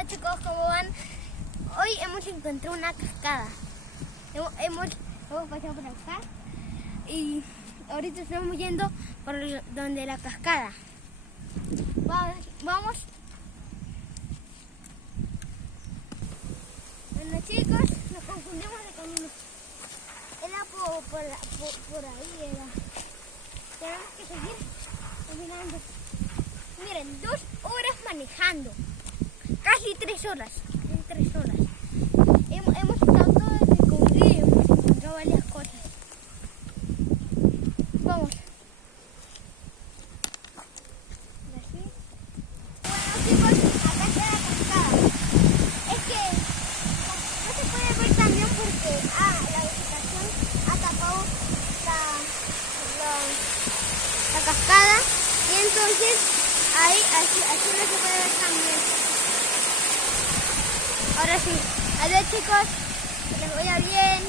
Hola chicos, ¿cómo van? Hoy hemos encontrado una cascada. Hemos pasado por acá y ahorita estamos yendo por donde la cascada. Vamos. Bueno chicos, nos confundimos de camino. Era por ahí era. Tenemos que seguir caminando. Miren, 2 horas manejando. Casi 3 horas. Hemos estado todo descubrido y hemos encontrado varias cosas. Vamos. Así. Bueno chicos, acá está la cascada. Es que no se puede ver también porque la vegetación ha tapado la cascada y entonces ahí así no se puede ver también. Ahora sí, adiós chicos, que les vaya bien.